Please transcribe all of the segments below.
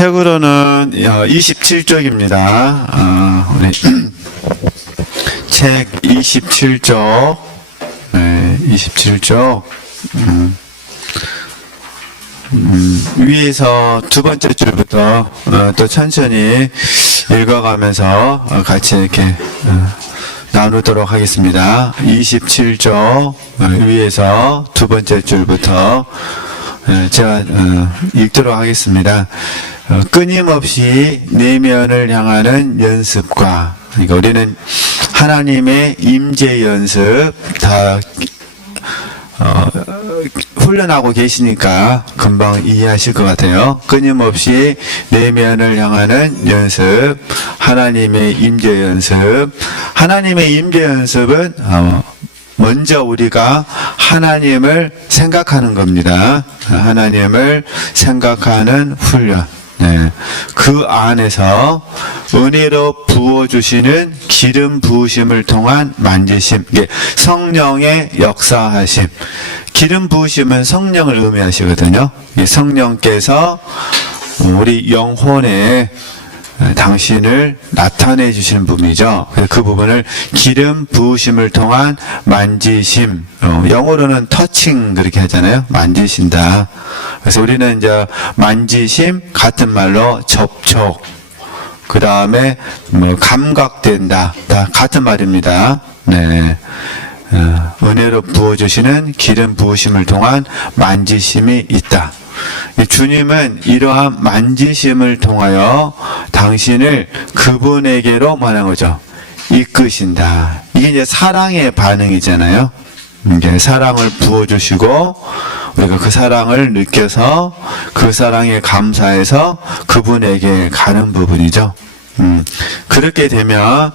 책으로는 27쪽입니다. 우리 책 27쪽, 네, 27쪽. 위에서 두 번째 줄부터 또 천천히 읽어가면서 같이 이렇게 나누도록 하겠습니다. 27쪽 위에서 두 번째 줄부터 제가 읽도록 하겠습니다. 끊임없이 내면을 향하는 연습과, 그러니까 우리는 하나님의 임재 연습 다 훈련하고 계시니까 금방 이해하실 것 같아요. 끊임없이 내면을 향하는 연습, 하나님의 임재 연습. 하나님의 임재 연습은 먼저 우리가 하나님을 생각하는 겁니다. 하나님을 생각하는 훈련. 네. 그 안에서 은혜로 부어주시는 기름 부으심을 통한 만지심, 성령의 역사하심. 기름 부으심은 성령을 의미하시거든요. 성령께서 우리 영혼에 당신을 나타내 주시는 부분이죠. 그 부분을 기름 부으심을 통한 만지심, 영어로는 터칭 그렇게 하잖아요. 만지신다. 그래서 우리는 이제 만지심, 같은 말로 접촉, 그 다음에 감각된다, 다 같은 말입니다. 네. 은혜로 부어주시는 기름 부으심을 통한 만지심이 있다. 주님은 이러한 만지심을 통하여 당신을 그분에게로 말하는 거죠. 이끄신다. 이게 이제 사랑의 반응이잖아요. 이제 사랑을 부어주시고 우리가 그 사랑을 느껴서 그 사랑에 감사해서 그분에게 가는 부분이죠. 그렇게 되면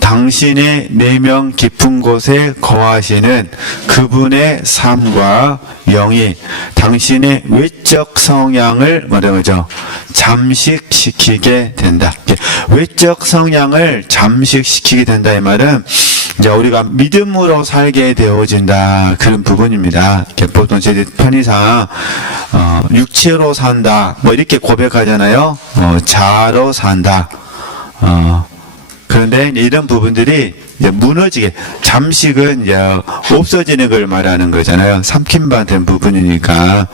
당신의 내면 깊은 곳에 거하시는 그분의 삶과 영이 당신의 외적 성향을 말하는 거죠. 잠식시키게 된다. 외적 성향을 잠식시키게 된다 이 말은 이제 우리가 믿음으로 살게 되어진다, 그런 부분입니다. 보통 제 편의상 육체로 산다 뭐 이렇게 고백하잖아요. 자아로 산다. 그런데 이런 부분들이 이제 무너지게, 잠식은 이제 없어지는 걸 말하는 거잖아요. 삼킴받은 부분이니까,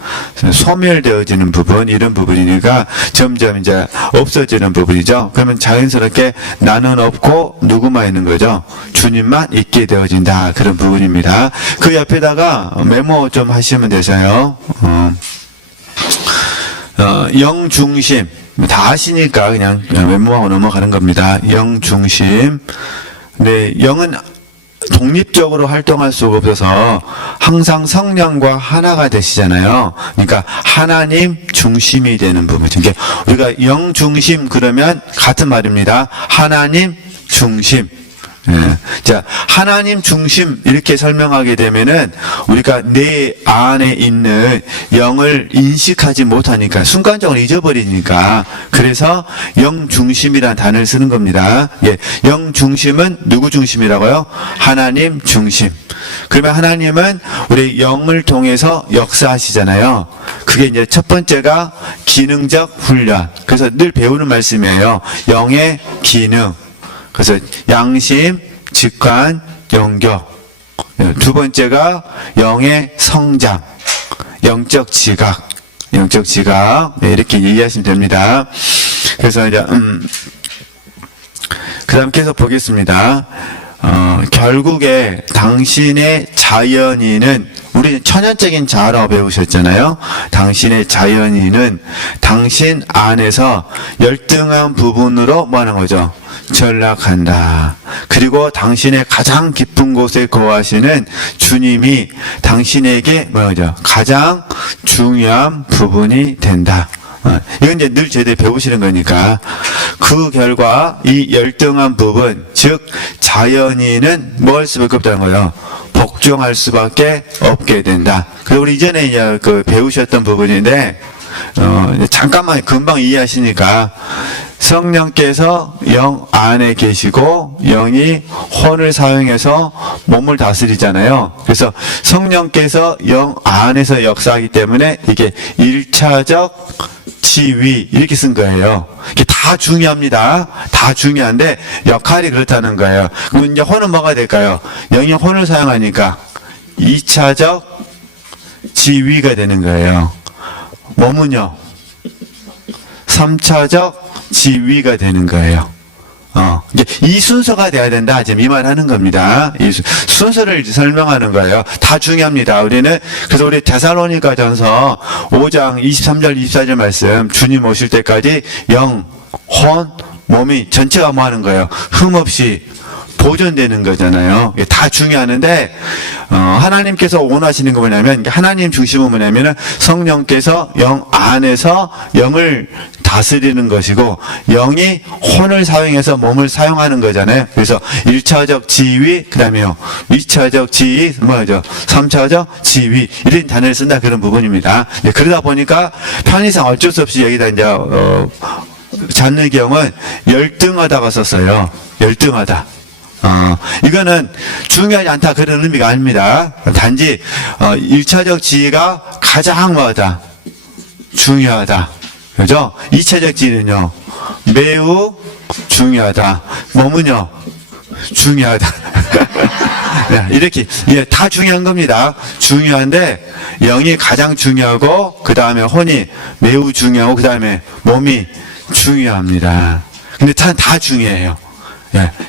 소멸되어지는 부분, 이런 부분이니까 점점 이제 없어지는 부분이죠. 그러면 자연스럽게 나는 없고 누구만 있는 거죠. 주님만 있게 되어진다, 그런 부분입니다. 그 옆에다가 메모 좀 하시면 되세요. 영중심. 다 아시니까 그냥 메모하고 넘어가는 겁니다. 영중심. 네, 영은 독립적으로 활동할 수가 없어서 항상 성령과 하나가 되시잖아요. 그러니까 하나님 중심이 되는 부분이죠. 우리가 영중심 그러면 같은 말입니다. 하나님 중심. 예. 자, 하나님 중심 이렇게 설명하게 되면은 우리가 내 안에 있는 영을 인식하지 못하니까, 순간적으로 잊어버리니까, 그래서 영 중심이라는 단어를 쓰는 겁니다. 예. 영 중심은 누구 중심이라고요? 하나님 중심. 그러면 하나님은 우리 영을 통해서 역사하시잖아요. 그게 이제 첫 번째가 기능적 훈련. 그래서 늘 배우는 말씀이에요. 영의 기능. 그래서 양심, 직관, 영격. 두 번째가 영의 성장, 영적 지각, 영적 지각. 네, 이렇게 이해하시면 됩니다. 그래서 이제 그다음 계속 보겠습니다. 결국에 당신의 자연인은, 우리는 천연적인 자아라고 배우셨잖아요. 당신의 자연인은 당신 안에서 열등한 부분으로 뭐 하는 거죠? 전락한다. 그리고 당신의 가장 깊은 곳에 거하시는 주님이 당신에게 뭐죠? 가장 중요한 부분이 된다. 이건 이제 늘 제대로 배우시는 거니까. 그 결과 이 열등한 부분, 즉 자연인은 뭐 할 수밖에 없다는 거예요. 복종할 수밖에 없게 된다. 그리고 우리 이전에 이제 배우셨던 부분인데, 잠깐만 금방 이해하시니까, 성령께서 영 안에 계시고 영이 혼을 사용해서 몸을 다스리잖아요. 그래서 성령께서 영 안에서 역사하기 때문에 이게 1차적 지위 이렇게 쓴 거예요. 이게 다 중요합니다. 다 중요한데 역할이 그렇다는 거예요. 그럼 이제 혼은 뭐가 될까요? 영이 혼을 사용하니까 2차적 지위가 되는 거예요. 몸은요 3차적 지위가 되는 거예요. 이제 이 순서가 돼야 된다. 지금 이 말 하는 겁니다. 이 순서를 설명하는 거예요. 다 중요합니다. 우리는, 그래서 우리 데살로니가전서 5장 23절, 24절 말씀, 주님 오실 때까지 영, 혼, 몸이 전체가 뭐 하는 거예요? 흠없이 보존되는 거잖아요. 이게 다 중요하는데, 하나님께서 원하시는 거 뭐냐면, 하나님 중심은 뭐냐면은 성령께서 영 안에서 영을 다스리는 것이고, 영이 혼을 사용해서 몸을 사용하는 거잖아요. 그래서 1차적 지위, 그 다음에요. 2차적 지위, 뭐죠? 3차적 지위, 이런 단어를 쓴다 그런 부분입니다. 그러다 보니까 편의상 어쩔 수 없이 여기다 이제, 잔느경은 열등하다가 썼어요. 열등하다. 이거는 중요하지 않다 그런 의미가 아닙니다. 단지 1차적 지위가 가장 뭐하다? 중요하다. 그죠? 2차적 지위는요 매우 중요하다. 몸은요 중요하다. 이렇게 다 중요한 겁니다. 중요한데 영이 가장 중요하고 그 다음에 혼이 매우 중요하고 그 다음에 몸이 중요합니다. 근데 다 중요해요.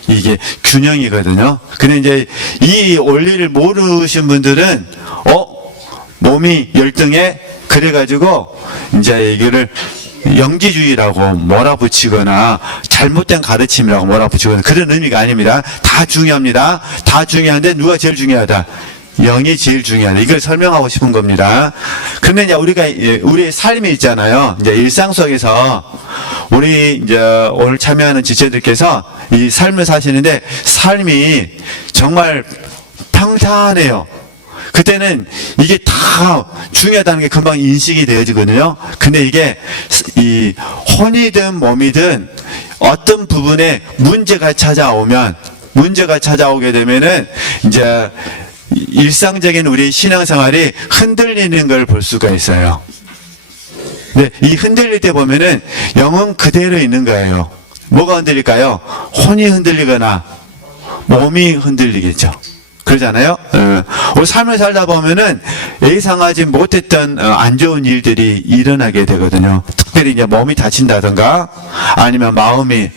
이게 균형이거든요. 근데 이제 이 원리를 모르신 분들은 몸이 열등해 그래가지고 이제 이거를 영지주의라고 몰아붙이거나 잘못된 가르침이라고 몰아붙이거나 그런 의미가 아닙니다. 다 중요합니다. 다 중요한데 누가 제일 중요하다? 영이 제일 중요하다. 이걸 설명하고 싶은 겁니다. 그런데 이제 우리가 우리의 삶이 있잖아요. 이제 일상 속에서 우리 이제 오늘 참여하는 지체들께서 이 삶을 사시는데 삶이 정말 평탄해요. 그때는 이게 다 중요하다는 게 금방 인식이 되어지거든요. 근데 이게 이 혼이든 몸이든 어떤 부분에 문제가 찾아오게 되면은 이제 일상적인 우리 신앙생활이 흔들리는 걸 볼 수가 있어요. 근데 이 흔들릴 때 보면은 영은 그대로 있는 거예요. 뭐가 흔들릴까요? 혼이 흔들리거나 몸이 흔들리겠죠. 그러잖아요. 우리 삶을 살다 보면은 예상하지 못했던 안 좋은 일들이 일어나게 되거든요. 특별히 이제 몸이 다친다든가 아니면 마음이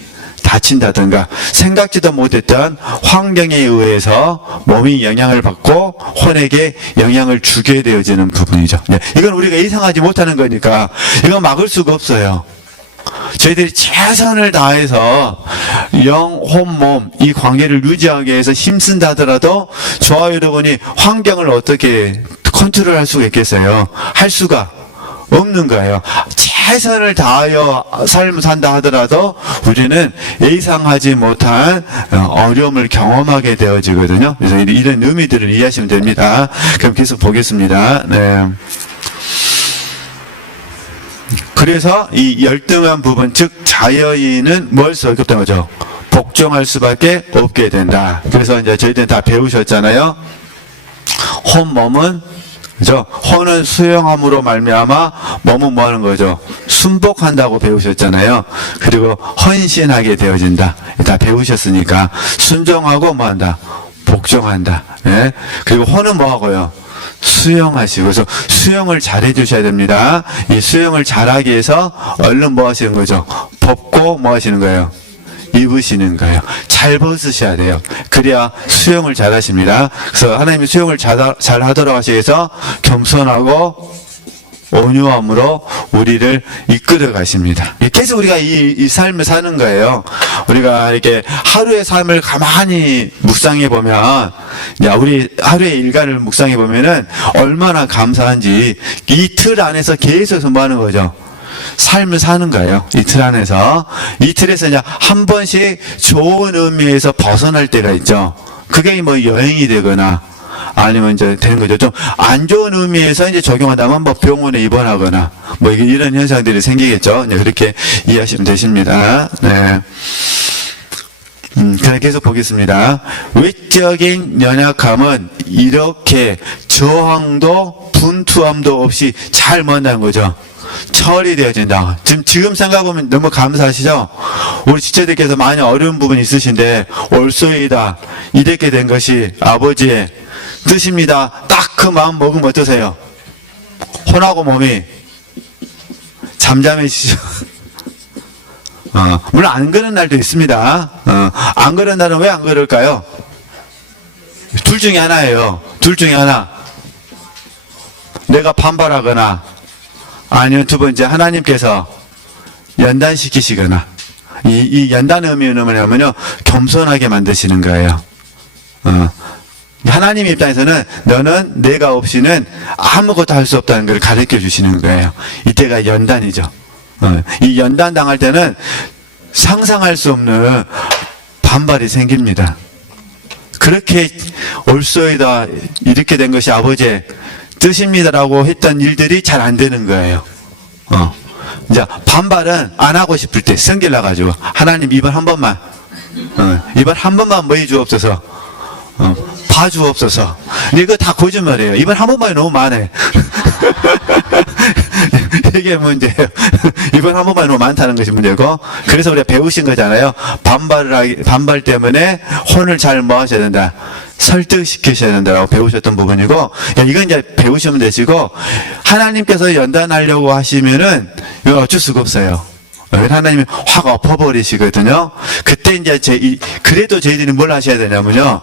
다친다든가 생각지도 못했던 환경에 의해서 몸이 영향을 받고 혼에게 영향을 주게 되어지는 부분이죠. 이건 우리가 예상하지 못하는 거니까 이건 막을 수가 없어요. 저희들이 최선을 다해서 영, 혼, 몸 이 관계를 유지하기 위해서 힘쓴다 하더라도 저와 여러분이 환경을 어떻게 컨트롤할 수가 있겠어요? 할 수가 없는 거예요. 최선을 다하여 삶을 산다 하더라도 우리는 예상하지 못한 어려움을 경험하게 되어지거든요. 그래서 이런 의미들을 이해하시면 됩니다. 그럼 계속 보겠습니다. 네. 그래서 이 열등한 부분, 즉 자여인은 뭘 수밖에 없다는 거죠. 복종할 수밖에 없게 된다. 그래서 이제 저희들은 다 배우셨잖아요. 혼, 몸은 그죠? 혼은 수용함으로 말미암아 몸은 뭐 하는 거죠? 순복한다고 배우셨잖아요. 그리고 헌신하게 되어진다. 다 배우셨으니까 순종하고 뭐 한다? 복종한다. 예? 그리고 혼은 뭐 하고요? 수용하시고. 그래서 수용을 잘 해주셔야 됩니다. 이 수용을 잘하기 위해서 얼른 뭐 하시는 거죠? 벗고 뭐 하시는 거예요? 입으시는 거예요. 잘 벗으셔야 돼요. 그래야 수용을 잘 하십니다. 그래서 하나님이 수용을 잘 하도록 하시기 위해서 겸손하고 온유함으로 우리를 이끌어 가십니다. 계속 우리가 이 삶을 사는 거예요. 우리가 이렇게 하루의 삶을 가만히 묵상해 보면, 우리 하루의 일과를 묵상해 보면은 얼마나 감사한지 이 틀 안에서 계속 뭐 하는 거죠? 삶을 사는 거예요. 이 틀 안에서. 이 틀에서 이제 한 번씩 좋은 의미에서 벗어날 때가 있죠. 그게 뭐 여행이 되거나 아니면 이제 되는 거죠. 좀 안 좋은 의미에서 이제 적용하다면 뭐 병원에 입원하거나 뭐 이런 현상들이 생기겠죠. 이제 그렇게 이해하시면 되십니다. 네. 그냥 계속 보겠습니다. 외적인 연약함은 이렇게 저항도 분투함도 없이 잘 만난 거죠. 처리되어진다. 지금 생각해보면 너무 감사하시죠? 우리 지체들께서 많이 어려운 부분이 있으신데 올소이다 이렇게 된 것이 아버지의 뜻입니다. 딱 그 마음 먹으면 어떠세요? 혼하고 몸이 잠잠해지죠. 물론 안 그런 날도 있습니다. 안 그런 날은 왜 안 그럴까요? 둘 중에 하나예요. 둘 중에 하나. 내가 반발하거나 아니면 두 번째 하나님께서 연단시키시거나 이 연단의 의미는 뭐냐면요 겸손하게 만드시는 거예요. 하나님 입장에서는 너는 내가 없이는 아무것도 할 수 없다는 걸 가르쳐 주시는 거예요. 이때가 연단이죠. 이 연단 당할 때는 상상할 수 없는 반발이 생깁니다. 그렇게 올소이다 이렇게 된 것이 아버지의 뜻입니다라고 했던 일들이 잘 안 되는 거예요. 이제 반발은 안 하고 싶을 때 성질 나가지고 하나님 이번 한 번만 이번 한 번만 뭐 해주옵소서 봐주옵소서. 근데 이거 다 거짓말이에요. 이번 한 번만이 너무 많아. 이게 문제예요. 이번 한 번만이 너무 많다는 것이 문제고 그래서 우리가 배우신 거잖아요. 반발 때문에 혼을 잘 뭐 하셔야 된다. 설득시키셔야 된다라고 배우셨던 부분이고 이건 이제 배우시면 되시고 하나님께서 연단하려고 하시면은 이거 어쩔 수가 없어요. 하나님이 확 엎어버리시거든요. 그때 이제 그래도 저희들이 뭘 하셔야 되냐면요.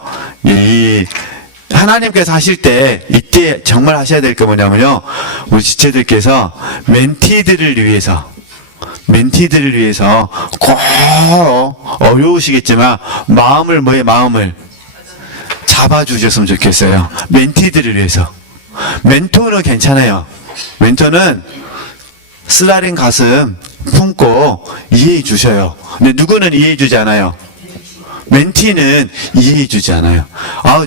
하나님께서 하실 때 이때 정말 하셔야 될 게 뭐냐면요. 우리 지체들께서 멘티들을 위해서 꼭 어려우시겠지만 마음을 잡아주셨으면 좋겠어요. 멘티들을 위해서. 멘토는 괜찮아요. 멘토는 쓰라린 가슴 품고 이해해 주셔요. 근데 누구는 이해해 주지 않아요. 멘티는 이해해 주지 않아요.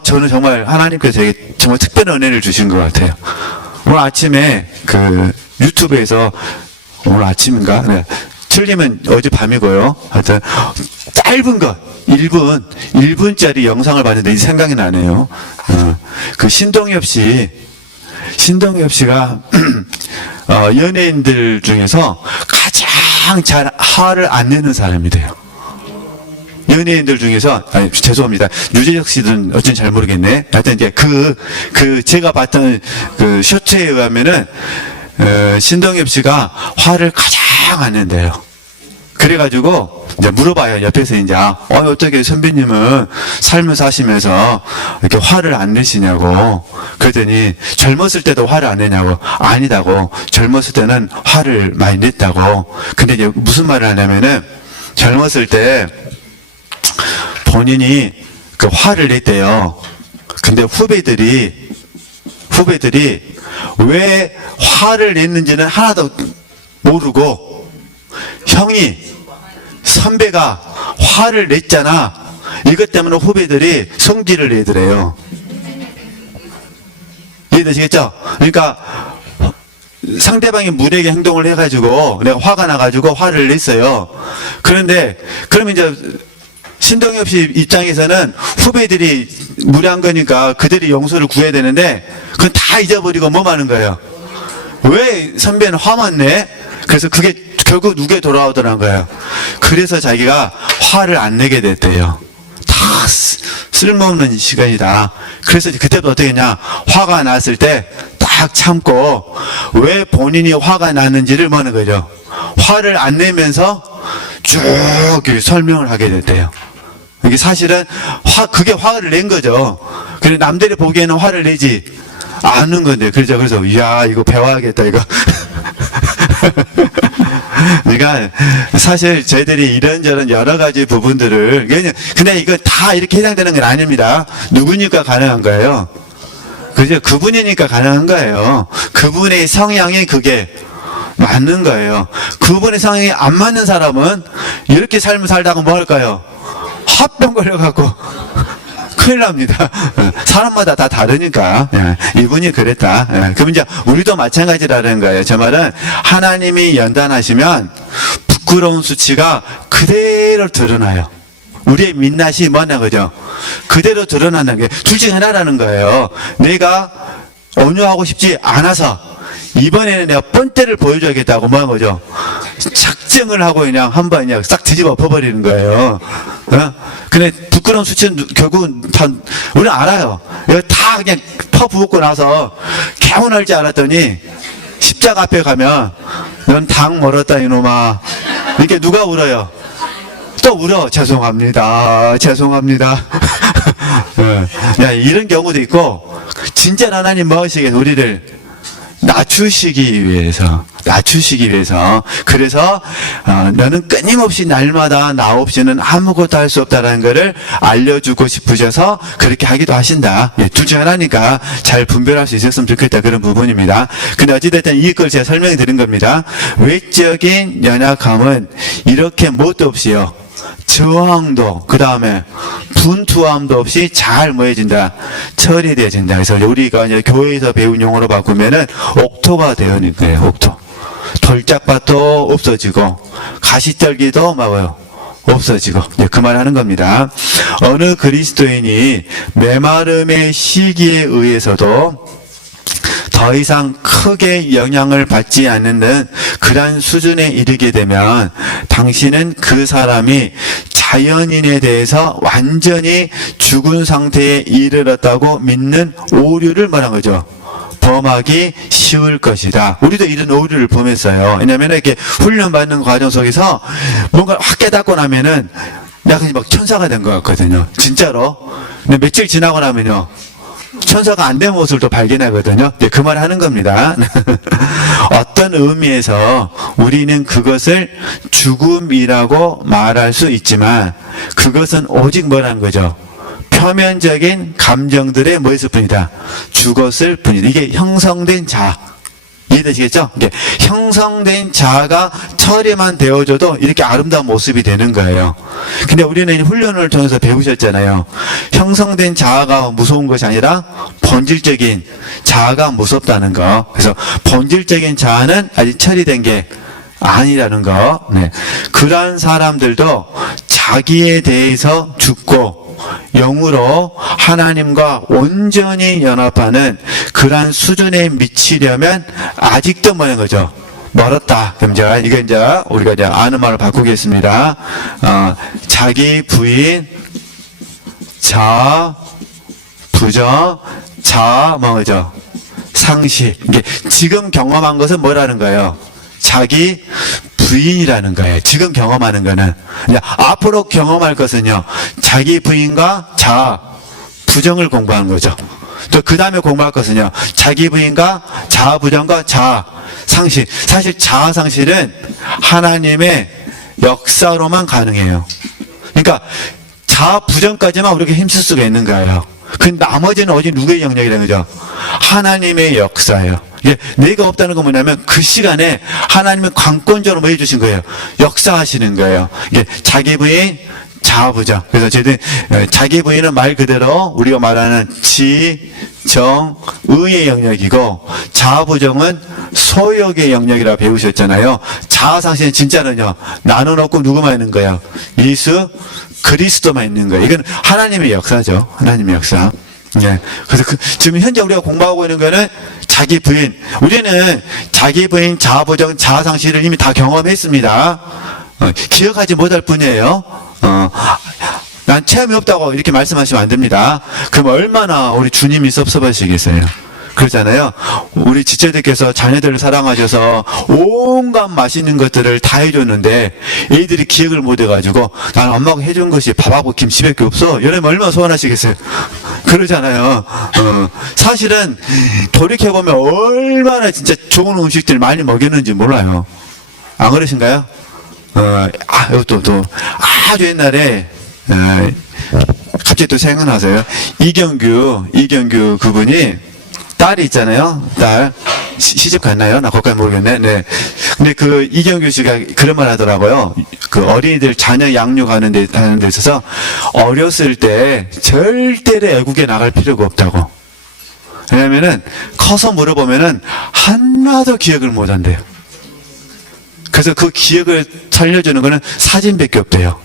저는 정말 하나님께서 제게 정말 특별한 은혜를 주신 것 같아요. 오늘 아침에 그 유튜브에서 오늘 아침인가? 네. 틀리면 어젯밤이고요. 하여튼 짧은 것 1분짜리 영상을 봤는데 이 생각이 나네요. 그 신동엽 씨가 연예인들 중에서 가장 잘 화를 안 내는 사람이 돼요. 연예인들 중에서 죄송합니다. 유재석 씨는 어쩐지 잘 모르겠네. 하여튼 이제 제가 봤던 그 쇼츠에 의하면은 신동엽 씨가 화를 가장 안 낸대요. 그래가지고 이제 물어봐요. 옆에서 이제 어떻게 선배님은 삶을 사시면서 이렇게 화를 안 내시냐고. 그랬더니 젊었을 때도 화를 안 내냐고. 아니다고. 젊었을 때는 화를 많이 냈다고. 근데 이제 무슨 말을 하냐면은 젊었을 때 본인이 그 화를 냈대요. 근데 후배들이 왜 화를 냈는지는 하나도 모르고 선배가 화를 냈잖아. 이것 때문에 후배들이 성질을 내더래요. 이해되시겠죠? 그러니까 상대방이 무례하게 행동을 해가지고 내가 화가 나가지고 화를 냈어요. 그런데 그러면 이제 신동엽 씨 입장에서는 후배들이 무례한 거니까 그들이 용서를 구해야 되는데 그건 다 잊어버리고 뭐 하는 거예요? 왜 선배는 화만 내? 그래서 그게 결국 누구에 돌아오더란 거예요. 그래서 자기가 화를 안 내게 됐대요. 다 쓸모없는 시간이다. 그래서 그때부터 어떻게 했냐? 화가 났을 때 딱 참고 왜 본인이 화가 났는지를 뭐는 거죠. 화를 안 내면서 쭉 설명을 하게 됐대요. 이게 사실은 그게 화를 낸 거죠. 그래 남들이 보기에는 화를 내지 않은 건데 그래서 이야 이거 배워야겠다 이거. 그러니까 사실 저희들이 이런저런 여러 가지 부분들을 근데 이거 다 이렇게 해당되는 건 아닙니다. 누구니까 가능한 거예요? 그죠? 그분이니까 가능한 거예요. 그분의 성향이 그게 맞는 거예요. 그분의 성향이 안 맞는 사람은 이렇게 삶을 살다가 뭐 할까요? 화병 걸려갖고 큰일 납니다. 사람마다 다 다르니까. 이분이 그랬다. 그럼 이제 우리도 마찬가지라는 거예요. 저 말은 하나님이 연단하시면 부끄러운 수치가 그대로 드러나요. 우리의 민낯이 뭐냐 그죠? 그대로 드러나는 게 둘 중에 하나라는 거예요. 내가 온유하고 싶지 않아서 이번에는 내가 본때를 보여줘야겠다고 뭐 한 거죠? 작정을 하고 그냥 한번 그냥 싹 뒤집어 엎어버리는 거예요. 근데 부끄러운 수치는 결국은 다, 우리는 알아요. 이거 다 그냥 퍼부었고 나서 개운할 줄 알았더니 십자가 앞에 가면 넌 당 멀었다 이놈아. 이렇게 누가 울어요? 또 울어. 죄송합니다. 죄송합니다. 야, 이런 경우도 있고, 진짜 하나님 뭐하시겠어? 우리를 낮추시기 위해서. 그래서 너는 끊임없이 날마다 나 없이는 아무것도 할 수 없다라는 것을 알려주고 싶으셔서 그렇게 하기도 하신다. 예, 둘 중 하나니까 잘 분별할 수 있었으면 좋겠다, 그런 부분입니다. 근데 어찌됐든 이걸 제가 설명해 드린 겁니다. 외적인 연약함은 이렇게 뭣도 없이요, 저항도, 그 다음에 분투함도 없이 잘 뭐해진다? 처리되어진다. 그래서 우리가 이제 교회에서 배운 용어로 바꾸면은 옥토가 되어있는 거예요. 옥토. 돌짝밭도 없어지고 가시떨기도 막아요. 없어지고. 그 말 하는 겁니다. 어느 그리스도인이 메마름의 시기에 의해서도 더 이상 크게 영향을 받지 않는 그러한 수준에 이르게 되면 당신은 그 사람이 자연인에 대해서 완전히 죽은 상태에 이르렀다고 믿는 오류를 말한 거죠. 범하기 쉬울 것이다. 우리도 이런 오류를 범했어요. 왜냐하면 이렇게 훈련받는 과정 속에서 뭔가 확 깨닫고 나면은 약간 막 천사가 된 것 같거든요. 진짜로. 근데 며칠 지나고 나면요, 천사가 안 된 모습을 또 발견하거든요. 네, 그 말 하는 겁니다. 어떤 의미에서 우리는 그것을 죽음이라고 말할 수 있지만 그것은 오직 뭐라는 거죠? 표면적인 감정들의 뭐였을 뿐이다? 죽었을 뿐이다. 이게 형성된 자. 이해되시겠죠? 이게 형성된 자가 처리만 되어줘도 이렇게 아름다운 모습이 되는 거예요. 근데 우리는 훈련을 통해서 배우셨잖아요. 형성된 자아가 무서운 것이 아니라 본질적인 자아가 무섭다는 거. 그래서 본질적인 자아는 아직 처리된 게 아니라는 거. 네. 그러한 사람들도 자기에 대해서 죽고 영으로 하나님과 온전히 연합하는 그러한 수준에 미치려면 아직도 뭐는 거죠? 멀었다. 그럼 이거 이제 우리가 이제 아는 말을 바꾸겠습니다. 자기 부인, 자, 부정, 자, 뭐죠? 상시. 이게 지금 경험한 것은 뭐라는 거예요? 자기 부인이라는 거예요. 지금 경험하는 거는. 이제 앞으로 경험할 것은요, 자기 부인과 자아, 부정을 공부하는 거죠. 또 그 다음에 공부할 것은요, 자기 부인과 자아, 부정과 자아, 상실. 사실 자아, 상실은 하나님의 역사로만 가능해요. 그러니까 자아, 부정까지만 우리가 힘쓸 수가 있는 거예요. 그 나머지는 오직 누구의 영역이라는 거죠? 하나님의 역사예요. 내가 없다는 건 뭐냐면 그 시간에 하나님은 관건적으로 뭐 해주신 거예요? 역사하시는 거예요. 이게 자기 부인, 자아, 부정. 그래서 저희들 자기 부인은 말 그대로 우리가 말하는 지, 정, 의의 영역이고 자아, 부정은 소욕의 영역이라 배우셨잖아요. 자아, 상실은 진짜는요, 나는 없고 누구만 있는 거예요? 예수 그리스도만 있는 거예요. 이건 하나님의 역사죠. 하나님의 역사. 네. 그래서 지금 현재 우리가 공부하고 있는 거는 자기 부인. 우리는 자기 부인, 자아, 부정, 자아, 상실을 이미 다 경험했습니다. 기억하지 못할 뿐이에요. 난 체험이 없다고 이렇게 말씀하시면 안 됩니다. 그럼 얼마나 우리 주님이 섭섭하시겠어요? 그렇잖아요. 우리 지체들께서 자녀들을 사랑하셔서 온갖 맛있는 것들을 다 해줬는데 애들이 기억을 못 해가지고 난 엄마가 해준 것이 밥하고 김치밖에 없어. 이러면 얼마나 서운하시겠어요? 그러잖아요. 사실은 돌이켜보면 얼마나 진짜 좋은 음식들 많이 먹였는지 몰라요. 안 그러신가요? 이것도 아주 옛날에 갑자기 또 생각나세요. 이경규 그분이 딸이 있잖아요. 딸 시집 갔나요? 나 거기까지 모르겠네. 네. 근데 그 이경규 씨가 그런 말 하더라고요. 그 어린이들 자녀 양육하는 데 있어서 어렸을 때 절대로 애국에 나갈 필요가 없다고. 왜냐면은 커서 물어보면은 하나도 기억을 못 한대요. 그래서 그 기억을 살려주는 거는 사진밖에 없대요.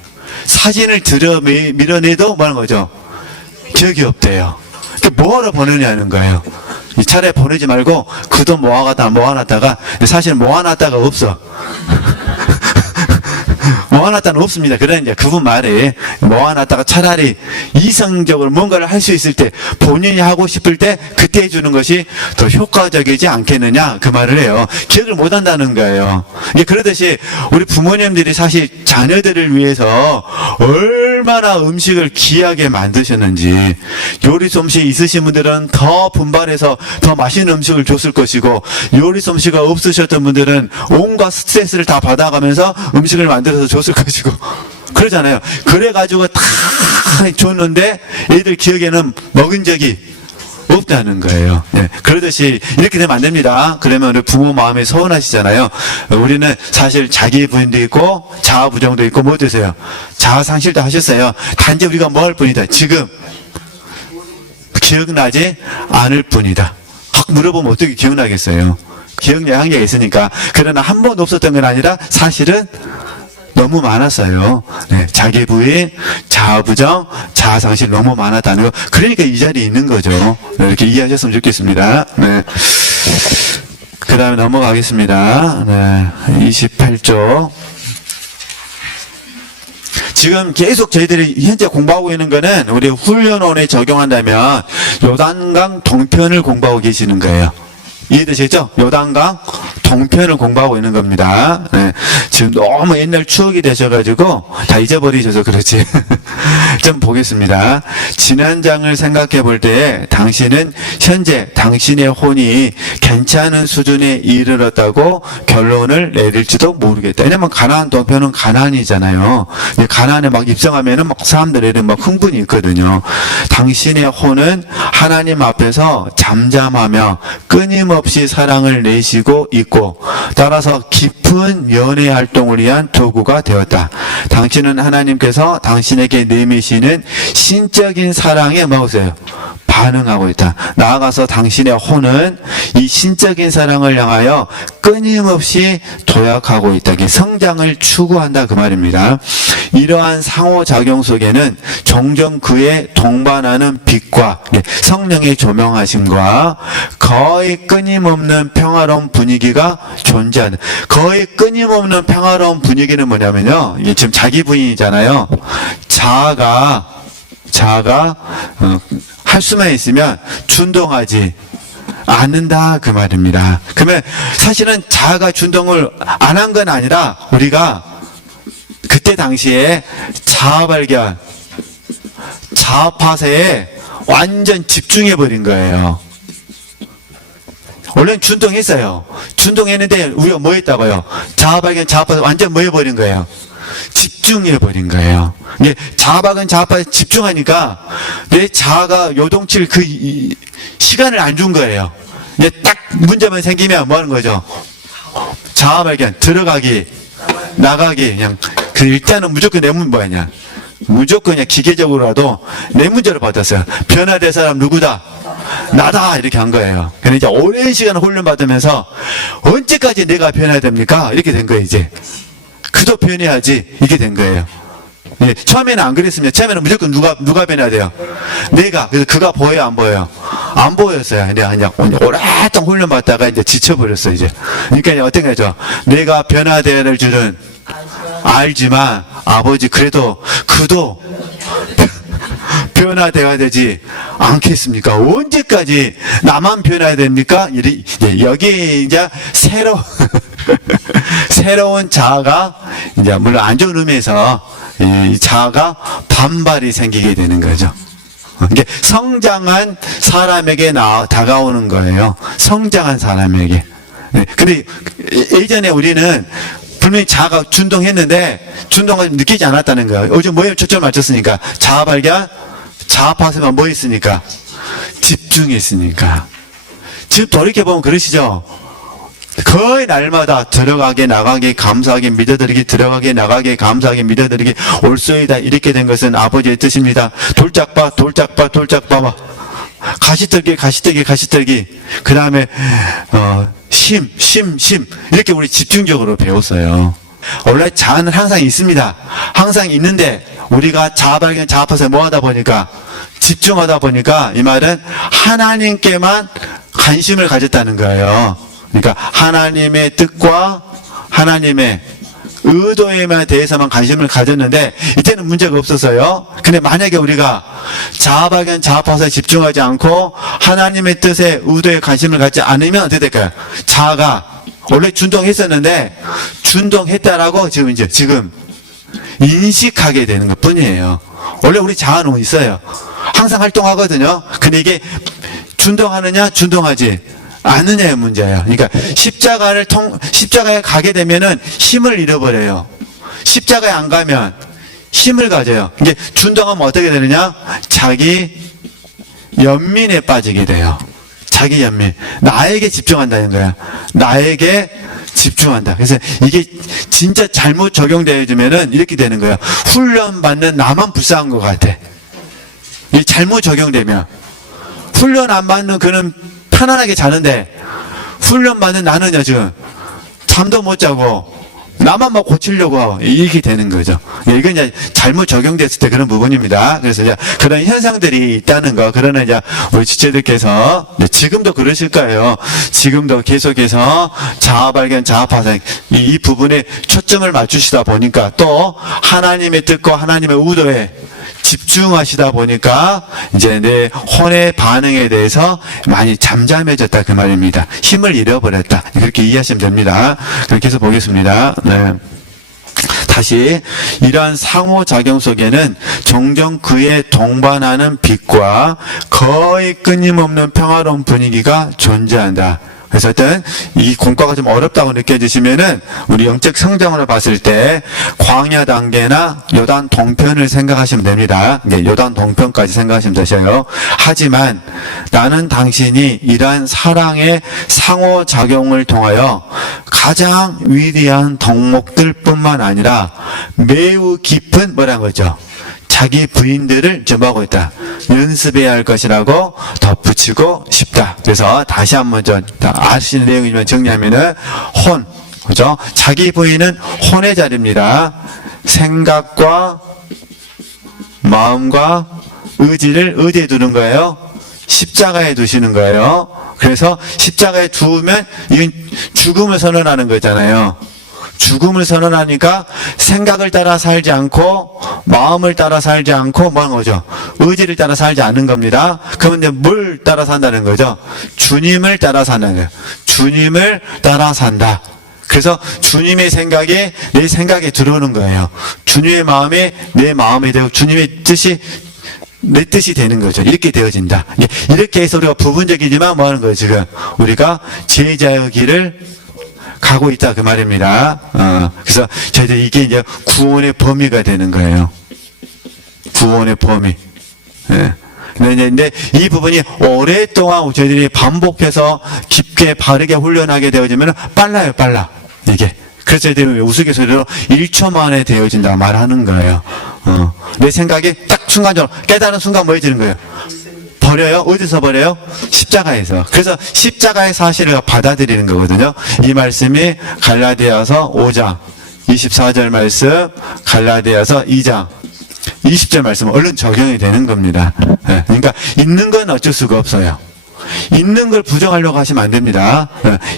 사진을 밀어내도 뭐 하는 거죠? 기억이 없대요. 뭐하러 보느냐는 거예요. 차라리 보내지 말고 그 돈 모아놨다가 사실 모아놨다가 없어. 모아놨다는 없습니다. 그러나 이제 그분 말에 모아놨다가 차라리 이성적으로 뭔가를 할 수 있을 때 본인이 하고 싶을 때 그때 해주는 것이 더 효과적이지 않겠느냐 그 말을 해요. 기억을 못 한다는 거예요. 이게 그러듯이 우리 부모님들이 사실 자녀들을 위해서 얼마나 음식을 귀하게 만드셨는지 요리 솜씨 있으신 분들은 더 분발해서 더 맛있는 음식을 줬을 것이고 요리 솜씨가 없으셨던 분들은 온갖 스트레스를 다 받아가면서 음식을 만들어서 줬을 것이고 그러잖아요. 그래가지고 다 줬는데 애들 기억에는 먹은 적이 없다는 거예요. 네. 그러듯이 이렇게 되면 안 됩니다. 그러면 우리 부모 마음이 서운하시잖아요. 우리는 사실 자기 부인도 있고 자아 부정도 있고 뭐 드세요? 자아 상실도 하셨어요. 단지 우리가 뭐 할 뿐이다. 지금 기억나지 않을 뿐이다. 확 물어보면 어떻게 기억나겠어요? 기억력 한계가 있으니까. 그러나 한 번도 없었던 건 아니라 사실은 너무 많았어요. 네, 자기 부인, 자아부정, 자아상실 너무 많았다는 거. 그러니까 이 자리에 있는 거죠. 네, 이렇게 이해하셨으면 좋겠습니다. 네. 그 다음에 넘어가겠습니다. 네, 28조. 지금 계속 저희들이 현재 공부하고 있는 거는 우리 훈련원에 적용한다면 요단강 동편을 공부하고 계시는 거예요. 이해되시죠? 요단강 동편을 공부하고 있는 겁니다. 네. 지금 너무 옛날 추억이 되셔가지고 다 잊어버리셔서 그렇지. 좀 보겠습니다. 지난 장을 생각해 볼 때 당신은 현재 당신의 혼이 괜찮은 수준에 이르렀다고 결론을 내릴지도 모르겠다. 왜냐면 가나안 동편은 가나안이잖아요. 가나안에 막 입성하면은 막 사람들에는 막 흥분이 있거든요. 당신의 혼은 하나님 앞에서 잠잠하며 끊임없이 사랑을 내쉬고 있고 따라서 깊은 연애 활동을 위한 도구가 되었다. 당신은 하나님께서 당신에게 내미시는 신적인 사랑에 뭐하세요? 반응하고 있다. 나아가서 당신의 혼은 이 신적인 사랑을 향하여 끊임없이 도약하고 있다. 성장을 추구한다 그 말입니다. 이러한 상호작용 속에는 종종 그의 동반하는 빛과 성령의 조명하심과 거의 끊임없는 평화로운 분위기가 존재한다. 거의 끊임없는 평화로운 분위기는 뭐냐면요. 이게 지금 자기 부인이잖아요. 자아가 할 수만 있으면 준동하지 않는다 그 말입니다. 그러면 사실은 자아가 준동을 안 한 건 아니라 우리가 그때 당시에 자아 발견, 자아 파쇄에 완전 집중해 버린 거예요. 원래는 준동했어요. 준동했는데 우리가 뭐 했다고요? 자아 발견, 자아 파쇄 완전 뭐 해버린 거예요? 집중해 버린 거예요. 이게 자아박은 자아파에 집중하니까 내 자아가 요동칠 그 시간을 안 준 거예요. 이제 딱 문제만 생기면 뭐 하는 거죠? 자아 발견, 들어가기, 나가기, 그냥 그 일단은 무조건 내 문 뭐냐? 무조건 그냥 기계적으로라도 내 문제를 받았어요. 변화될 사람 누구다? 나다 이렇게 한 거예요. 그래서 이제 오랜 시간 훈련받으면서 언제까지 내가 변해야 됩니까? 이렇게 된 거예요 이제. 그도 변해야지 이게 된 거예요. 예, 처음에는 안 그랬습니다. 처음에는 무조건 누가 변해야 돼요? 내가. 그래서 그가 보여요, 안 보여요? 안 보였어요. 근데 그냥 오랫동안 훈련받다가 이제 지쳐버렸어요, 이제. 그러니까 이제 어떤 거죠? 내가 변화되어야 될 줄은 알지만 아버지 그래도 그도 변화되어야 되지 않겠습니까? 언제까지 나만 변해야 됩니까? 여기에 이제 새로운 자아가 이제 물론 안 좋은 의미에서 이 자아가 반발이 생기게 되는 거죠. 이게 성장한 사람에게 다가오는 거예요. 성장한 사람에게. 근데 예전에 우리는 분명히 자아가 준동했는데 준동을 느끼지 않았다는 거예요. 요즘 뭐에 초점을 맞췄으니까 자아 발견, 자아 파쇄만 뭐 했으니까 집중했으니까. 지금 돌이켜보면 그러시죠? 거의 날마다 들어가게 나가게 감사하게 믿어드리기 들어가게 나가게 감사하게 믿어드리기 올소이다 이렇게 된 것은 아버지의 뜻입니다. 돌짝봐 돌짝봐 돌짝봐 가시떨기 그 다음에 심 이렇게 우리 집중적으로 배웠어요. 원래 자아는 항상 있습니다. 항상 있는데 우리가 자아 발견 자아 파쇄 뭐 하다 보니까 집중하다 보니까 이 말은 하나님께만 관심을 가졌다는 거예요. 그러니까 하나님의 뜻과 하나님의 의도에만 대해서만 관심을 가졌는데 이때는 문제가 없었어요. 근데 만약에 우리가 자아발견, 자아파사에 집중하지 않고 하나님의 뜻에 의도에 관심을 갖지 않으면 어떻게 될까요? 자아가 원래 준동했었는데 준동했다라고 지금 인식하게 되는 것 뿐이에요. 원래 우리 자아는 있어요. 항상 활동하거든요. 근데 이게 준동하느냐 준동하지 않느냐의 문제예요. 그러니까 십자가에 가게 되면은 힘을 잃어버려요. 십자가에 안 가면 힘을 가져요. 이게 준동하면 어떻게 되느냐? 자기 연민에 빠지게 돼요. 자기 연민. 나에게 집중한다는 거야. 나에게 집중한다. 그래서 이게 진짜 잘못 적용되어지면은 이렇게 되는 거예요. 훈련받는 나만 불쌍한 것 같아. 이게 잘못 적용되면. 훈련 안 받는 그는 편안하게 자는데 훈련 받는 나는요 지금 잠도 못 자고 나만 막 고치려고 이렇게 되는 거죠. 이건 이제 잘못 적용됐을 때 그런 부분입니다. 그래서 이제 그런 현상들이 있다는 거, 그러나 이제 우리 지체들께서 지금도 그러실 거예요. 지금도 계속해서 자아발견, 자아파생 이 부분에 초점을 맞추시다 보니까 또 하나님의 뜻과 하나님의 의도에 집중하시다 보니까 이제 내 혼의 반응에 대해서 많이 잠잠해졌다 그 말입니다. 힘을 잃어버렸다. 그렇게 이해하시면 됩니다. 그렇게 해서 보겠습니다. 네. 다시 이러한 상호작용 속에는 종종 그에 동반하는 빛과 거의 끊임없는 평화로운 분위기가 존재한다. 그래서 하여튼 이 공과가 좀 어렵다고 느껴지시면은 우리 영적 성장으로 봤을 때 광야 단계나 요단 동편을 생각하시면 됩니다. 요단 동편까지 생각하시면 되셔요. 하지만 나는 당신이 이러한 사랑의 상호작용을 통하여 가장 위대한 덕목들 뿐만 아니라 매우 깊은 뭐라는 거죠? 자기 부인들을 점하고 있다. 연습해야 할 것이라고 덧붙이고 싶다. 그래서 다시 한번 아시는 내용이지만 정리하면은 혼, 그죠? 자기 부인은 혼의 자리입니다. 생각과 마음과 의지를 어디에 두는 거예요? 십자가에 두시는 거예요. 그래서 십자가에 두면 이건 죽음을 선언하는 거잖아요. 죽음을 선언하니까 생각을 따라 살지 않고 마음을 따라 살지 않고 뭐 하는 거죠? 의지를 따라 살지 않는 겁니다. 그러면 이제 뭘 따라 산다는 거죠? 주님을 따라 사는 거예요. 주님을 따라 산다. 그래서 주님의 생각이 내 생각에 들어오는 거예요. 주님의 마음이 내 마음이 되고 주님의 뜻이 내 뜻이 되는 거죠. 이렇게 되어진다. 이렇게 해서 우리가 부분적이지만 뭐 하는 거예요? 지금 우리가 제자의 길을 가고 있다 그 말입니다. 그래서 저희들 이게 이제 구원의 범위가 되는 거예요. 구원의 범위. 예. 근데 이 부분이 오랫동안 저희들이 반복해서 깊게 바르게 훈련하게 되어지면 빨라요, 빨라. 이게. 그래서 저희들이 우스갯소리로 1초 만에 되어진다 말하는 거예요. 내 생각이 딱 순간적으로 깨달은 순간 뭐 해지는 거예요? 버려요? 어디서 버려요? 십자가에서. 그래서 십자가의 사실을 받아들이는 거거든요. 이 말씀이 갈라디아서 5장 24절 말씀, 갈라디아서 2장 20절 말씀 얼른 적용이 되는 겁니다. 네. 그러니까 있는 건 어쩔 수가 없어요. 있는 걸 부정하려고 하시면 안 됩니다.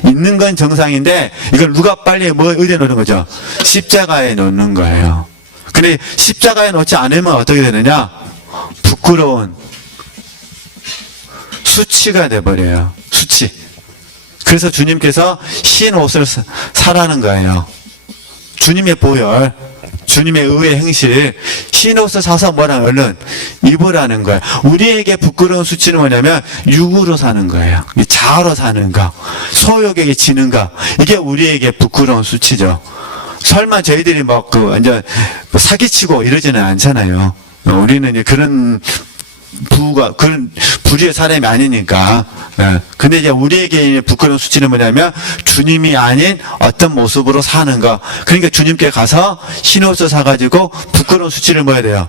있는 건 정상인데 이걸 누가 빨리 어디에 놓는 거죠? 십자가에 놓는 거예요. 근데 십자가에 놓지 않으면 어떻게 되느냐? 부끄러운 수치가 돼버려요. 수치. 그래서 주님께서 흰 옷을 사라는 거예요. 주님의 보혈, 주님의 의의 행실, 흰 옷을 사서 뭐라 얼른 입으라는 거예요. 우리에게 부끄러운 수치는 뭐냐면 육으로 사는 거예요. 자아로 사는 거, 소욕에게 지는 거. 이게 우리에게 부끄러운 수치죠. 설마 저희들이 완전 사기치고 이러지는 않잖아요. 우리는 그런 그런 불의의 사람이 아니니까. 예. 근데 이제 우리에게 부끄러운 수치는 뭐냐면 주님이 아닌 어떤 모습으로 사는 거. 그러니까 주님께 가서 흰옷을 사가지고 부끄러운 수치를 뭐 해야 돼요?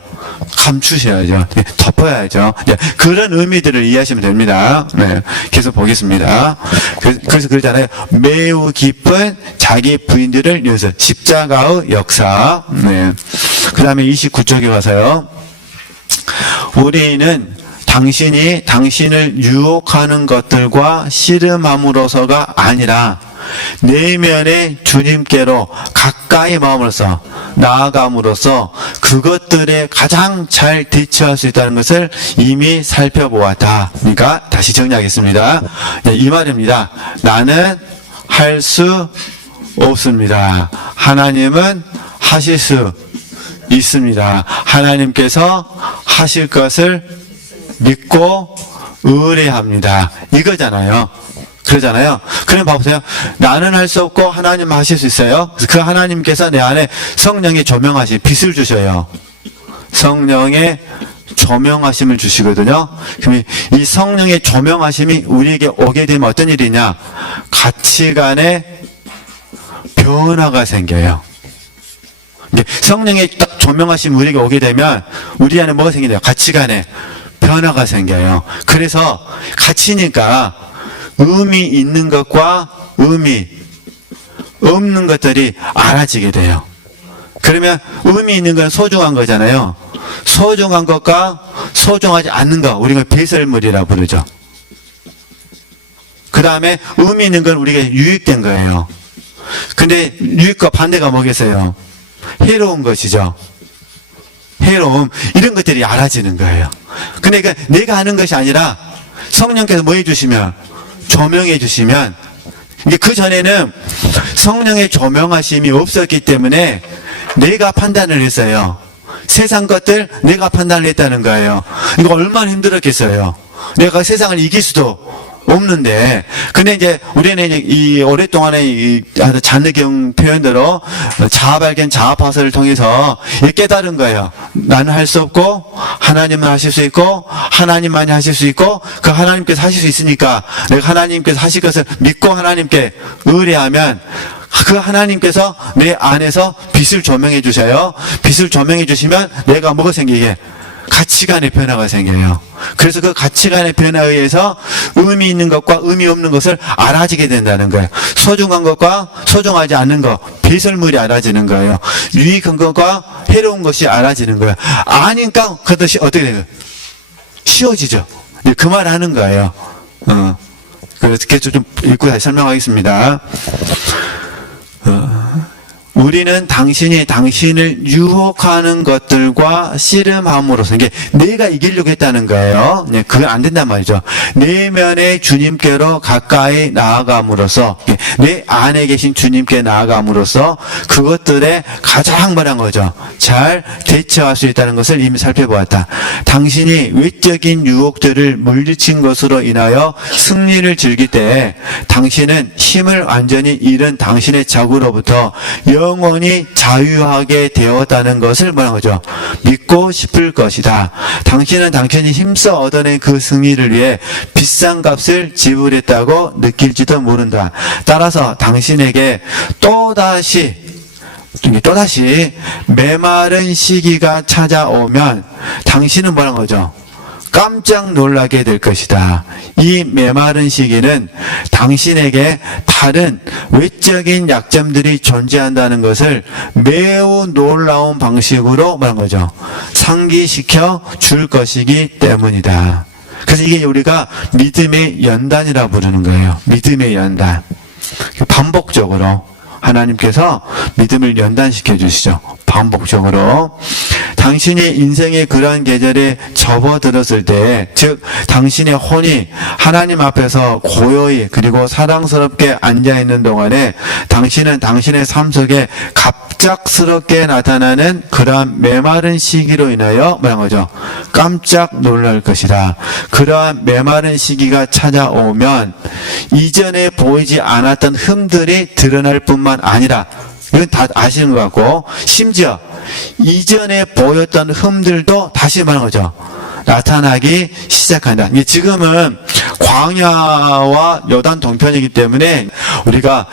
감추셔야죠. 예. 덮어야죠. 예. 그런 의미들을 이해하시면 됩니다. 네. 계속 보겠습니다. 그래서 그러잖아요. 매우 깊은 자기 부인들을 위해서 십자가의 역사. 네. 그 다음에 29쪽에 가서요. 우리는 당신이 당신을 유혹하는 것들과 씨름함으로서가 아니라 내면의 주님께로 가까이 마음으로써 나아감으로써 그것들에 가장 잘 대처할 수 있다는 것을 이미 살펴보았다. 그러니까 다시 정리하겠습니다. 이 말입니다. 나는 할 수 없습니다. 하나님은 하실 수 있습니다. 하나님께서 하실 것을 믿고 의뢰합니다. 이거잖아요. 그러잖아요. 그럼 봐보세요. 나는 할 수 없고 하나님 하실 수 있어요. 그 하나님께서 내 안에 성령의 조명하심, 빛을 주셔요. 성령의 조명하심을 주시거든요. 그럼 이 성령의 조명하심이 우리에게 오게 되면 어떤 일이냐? 가치관의 변화가 생겨요. 성령의 딱 조명하심이 우리에게 오게 되면 우리 안에 뭐가 생기나요? 가치관의 변화가 생겨요. 그래서 가치니까 의미 있는 것과 의미 없는 것들이 알아지게 돼요. 그러면 의미 있는 건 소중한 거잖아요. 소중한 것과 소중하지 않는 것, 우리가 배설물이라 부르죠. 그 다음에 의미 있는 건 우리가 유익된 거예요. 근데 유익과 반대가 뭐겠어요? 해로운 것이죠. 해로움, 이런 것들이 알아지는 거예요. 근데 내가 하는 것이 아니라 성령께서 뭐 해주시면, 조명해 주시면, 이게 그 전에는 성령의 조명하심이 없었기 때문에 내가 판단을 했어요. 세상 것들 내가 판단을 했다는 거예요. 이거 얼마나 힘들었겠어요. 내가 세상을 이길 수도 없는데, 근데 이제 우리는 이 오랫동안의 이 잔느경 표현대로 자아발견, 자아파설을 통해서 깨달은 거예요. 나는 할 수 없고 하나님은 하실 수 있고 하나님만이 하실 수 있고 그 하나님께서 하실 수 있으니까 내가 하나님께서 하실 것을 믿고 하나님께 의뢰하면 그 하나님께서 내 안에서 빛을 조명해 주셔요. 빛을 조명해 주시면 내가 뭐가 생기게? 가치관의 변화가 생겨요. 그래서 그 가치관의 변화에 의해서 의미 있는 것과 의미 없는 것을 알아지게 된다는 거예요. 소중한 것과 소중하지 않는 것, 배설물이 알아지는 거예요. 유익한 것과 해로운 것이 알아지는 거예요. 아니까 그것이 어떻게 돼요? 쉬워지죠. 그 말 하는 거예요. 그래서 좀 읽고 다시 설명하겠습니다. 우리는 당신이 당신을 유혹하는 것들과 씨름함으로써, 이게 내가 이기려고 했다는 거예요. 그건 안 된단 말이죠. 내면의 주님께로 가까이 나아감으로써, 내 안에 계신 주님께 나아감으로써 그것들에 가장 뭐란 거죠? 잘 대처할 수 있다는 것을 이미 살펴보았다. 당신이 외적인 유혹들을 물리친 것으로 인하여 승리를 즐길 때 당신은 힘을 완전히 잃은 당신의 적으로부터 영원히 자유하게 되었다는 것을 뭐라는 거죠? 믿고 싶을 것이다. 당신은 당신이 힘써 얻어낸 그 승리를 위해 비싼 값을 지불했다고 느낄지도 모른다. 따라서 당신에게 또다시 메마른 시기가 찾아오면 당신은 뭐라는 거죠? 깜짝 놀라게 될 것이다. 이 메마른 시기는 당신에게 다른 외적인 약점들이 존재한다는 것을 매우 놀라운 방식으로 말한 거죠. 상기시켜 줄 것이기 때문이다. 그래서 이게 우리가 믿음의 연단이라고 부르는 거예요. 믿음의 연단. 반복적으로 하나님께서 믿음을 연단시켜 주시죠. 반복적으로. 당신이 인생의 그러한 계절에 접어들었을 때, 즉 당신의 혼이 하나님 앞에서 고요히 그리고 사랑스럽게 앉아있는 동안에 당신은 당신의 삶 속에 갑작스럽게 나타나는 그러한 메마른 시기로 인하여 뭐란 거죠? 깜짝 놀랄 것이다. 그러한 메마른 시기가 찾아오면 이전에 보이지 않았던 흠들이 드러날 뿐만 아니라, 이건 다 아시는 것 같고, 심지어 이전에 보였던 흠들도 다시 말하는 거죠. 나타나기 시작한다. 지금은 광야와 요단 동편이기 때문에 우리가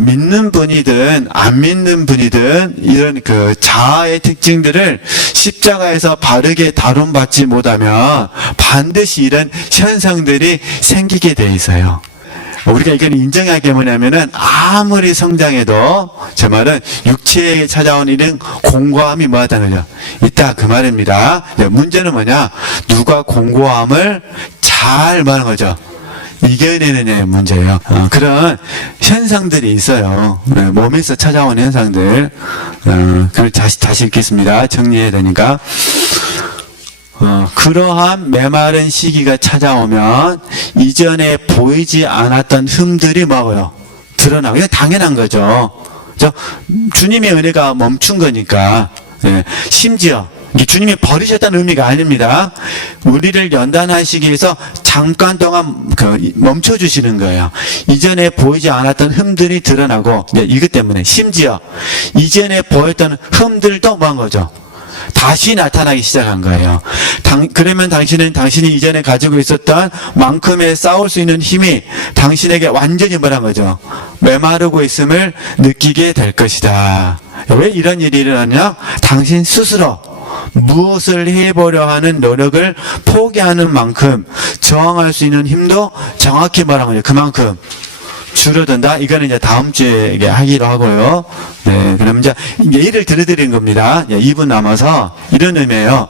믿는 분이든 안 믿는 분이든 이런 그 자아의 특징들을 십자가에서 바르게 다룬받지 못하면 반드시 이런 현상들이 생기게 돼 있어요. 우리가 이걸 인정할 게 뭐냐면은 아무리 성장해도 제 말은 육체에 찾아온 일은 공고함이 뭐하다는 거죠. 있다 그 말입니다. 문제는 뭐냐? 누가 공고함을 잘 말하는 거죠. 이겨내느냐의 문제예요. 그런 현상들이 있어요. 몸에서 찾아온 현상들. 그걸 다시 읽겠습니다. 정리해야 되니까. 그러한 메마른 시기가 찾아오면 이전에 보이지 않았던 흠들이 뭐고요? 드러나고. 이거 당연한 거죠. 주님의 은혜가 멈춘 거니까. 심지어 주님이 버리셨다는 의미가 아닙니다. 우리를 연단하시기 위해서 잠깐 동안 멈춰주시는 거예요. 이전에 보이지 않았던 흠들이 드러나고, 이것 때문에 심지어 이전에 보였던 흠들도 뭐한 거죠? 다시 나타나기 시작한 거예요. 그러면 당신은 당신이 이전에 가지고 있었던 만큼의 싸울 수 있는 힘이 당신에게 완전히 뭐란 거죠? 메마르고 있음을 느끼게 될 것이다. 왜 이런 일이 일어나냐? 당신 스스로 무엇을 해보려 하는 노력을 포기하는 만큼 저항할 수 있는 힘도 정확히 말한 거죠. 그만큼 줄어든다. 이거는 이제 다음 주에 하기로 하고요. 네, 그럼 이제 예를 들어드린 겁니다. 2분 남아서 이런 의미예요.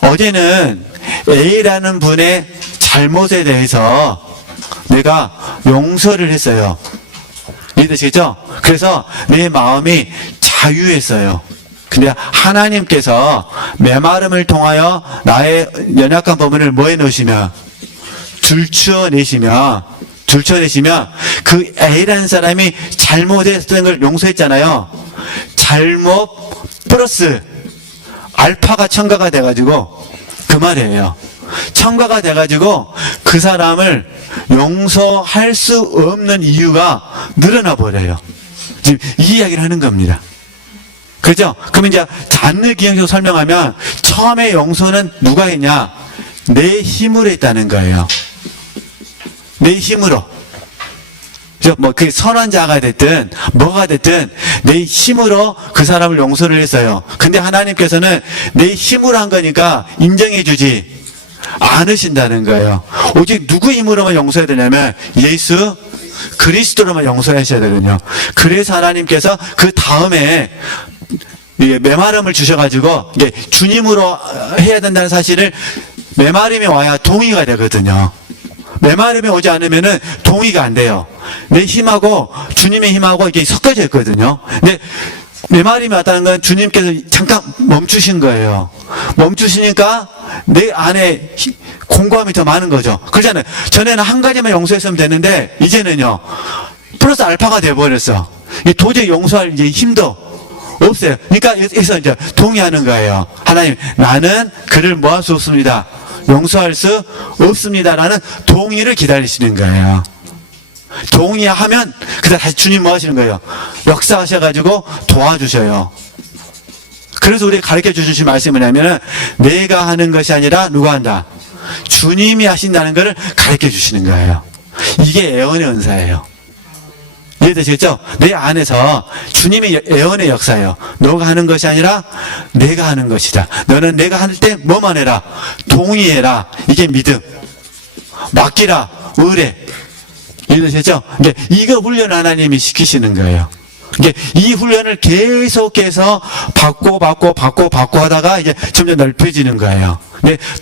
어제는 A라는 분의 잘못에 대해서 내가 용서를 했어요. 이해되시겠죠? 그래서 내 마음이 자유했어요. 근데 하나님께서 메마름을 통하여 나의 연약한 부분을 뭐 해놓으시며 들춰내시며 그 A라는 사람이 잘못했던 걸 용서했잖아요. 잘못 플러스 알파가 첨가가 돼가지고 그 말이에요. 첨가가 돼가지고 그 사람을 용서할 수 없는 이유가 늘어나 버려요. 지금 이 이야기를 하는 겁니다. 그죠? 그러면 이제 잔느 기형식으로 설명하면 처음에 용서는 누가 했냐? 내 힘으로 했다는 거예요. 내 힘으로. 뭐, 그 선한 자가 됐든, 뭐가 됐든, 내 힘으로 그 사람을 용서를 했어요. 근데 하나님께서는 내 힘으로 한 거니까 인정해주지 않으신다는 거예요. 오직 누구 힘으로만 용서해야 되냐면, 예수 그리스도로만 용서하셔야 되거든요. 그래서 하나님께서 그 다음에 메마름을 주셔가지고, 이게 주님으로 해야 된다는 사실을 메마름이 와야 동의가 되거든요. 메마름이 오지 않으면은 동의가 안 돼요. 내 힘하고 주님의 힘하고 이게 섞여져 있거든요. 근데 메마름이 왔다는 건 주님께서 잠깐 멈추신 거예요. 멈추시니까 내 안에 공고함이 더 많은 거죠. 그러잖아요. 전에는 한 가지만 용서했으면 되는데 이제는요 플러스 알파가 돼버렸어. 도저히 용서할 이제 힘도 없어요. 그러니까 여기서 이제 동의하는 거예요. 하나님, 나는 그를 뭐 할 수 없습니다. 용서할 수 없습니다라는 동의를 기다리시는 거예요. 동의하면 그다음 다시 주님 뭐 하시는 거예요? 역사하셔가지고 도와주셔요. 그래서 우리 가르쳐 주신 말씀이 뭐냐면은 내가 하는 것이 아니라 누가 한다? 주님이 하신다는 것을 가르쳐 주시는 거예요. 이게 애원의 은사예요. 이해되시겠죠? 내 안에서 주님의 애원의 역사예요. 너가 하는 것이 아니라 내가 하는 것이다. 너는 내가 할 때 뭐만 해라? 동의해라. 이게 믿음. 맡기라. 의뢰. 이해되시겠죠? 이거 훈련 하나님이 시키시는 거예요. 이 훈련을 계속해서 받고 하다가 이제 점점 넓혀지는 거예요.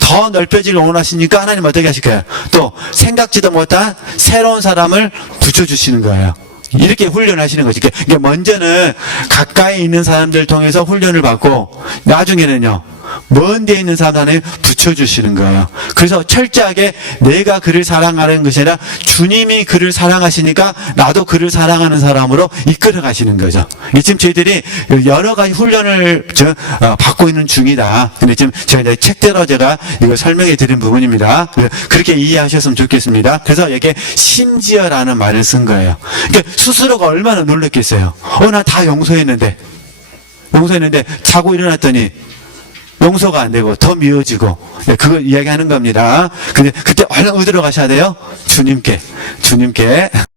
더 넓혀지길 원하시니까 하나님 어떻게 하실 거예요? 또 생각지도 못한 새로운 사람을 붙여주시는 거예요. 이렇게 훈련하시는 거지. 그러니까 먼저는 가까이 있는 사람들 통해서 훈련을 받고 나중에는요 먼 데 있는 사람을 붙여주시는 거예요. 그래서 철저하게 내가 그를 사랑하는 것이 아니라 주님이 그를 사랑하시니까 나도 그를 사랑하는 사람으로 이끌어 가시는 거죠. 지금 저희들이 여러 가지 훈련을 받고 있는 중이다. 근데 지금 제가 책대로 제가 이거 설명해 드린 부분입니다. 그렇게 이해하셨으면 좋겠습니다. 그래서 여기에 심지어라는 말을 쓴 거예요. 그러니까 스스로가 얼마나 놀랐겠어요. 나 다 용서했는데 자고 일어났더니 용서가 안 되고 더 미워지고 그거 이야기하는 겁니다. 근데 그때 얼른 어디로 가셔야 돼요? 주님께.